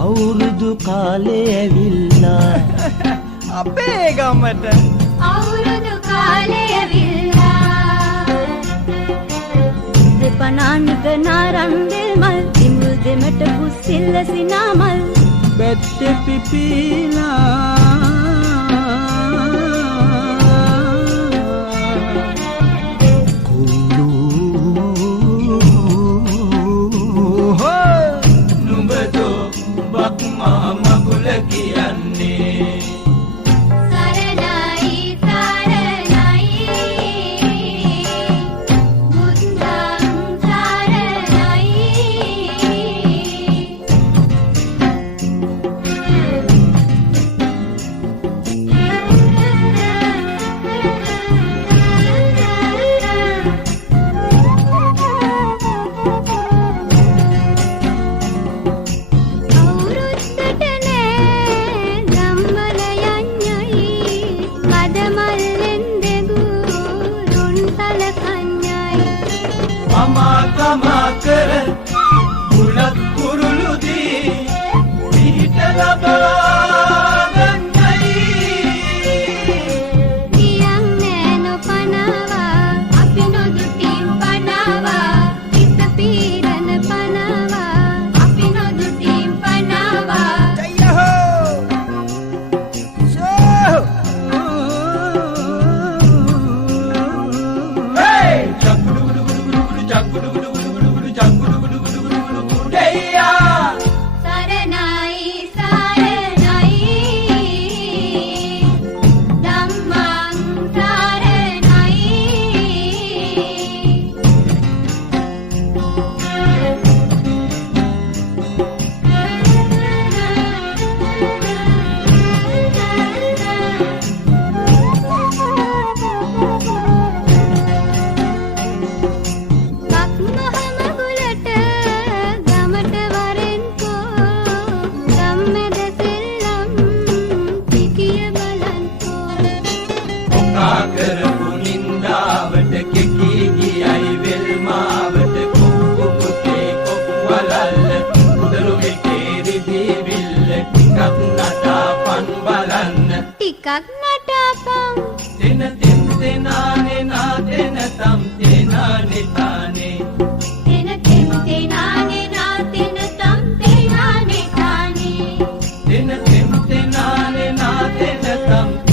අවුරුදු කාලේ ඇවිල්ලා අපේ ගමට අවුරුදු කාලේ ඇවිල්ලා දෙපනානික නාරන්දෙල් මල් තිමුල් දෙමට පුස්සිල්ල සිනාමල් බැත්තේ පිපිලා කර බුලත් කුරුළු දී පිහිට ලබා ගන්නයි කියන්නේ නොපනවා අපි නොදුටින් පනවා හිත පීරන පනවා අපි නොදුටින් පනවා යහෝ ෂෝ hey චක්කුඩු චක්කුඩු කරපු නින්දාවට කෙකී ගියයි වෙල්මාවට කුක්කු පුතේ කොක්වලල්ල උදළු මෙකේ රිදිවිල්ල ටිකක් නටාපන් බලන්න ටිකක් නටාපන් තෙන තෙන් තෙනානේ නාතෙන තම් තෙනානේ තානේ තෙන තෙන් තෙනානේ නාතෙන තම් තෙනානේ තානේ තෙන තෙන් තෙනානේ නාතෙන තම්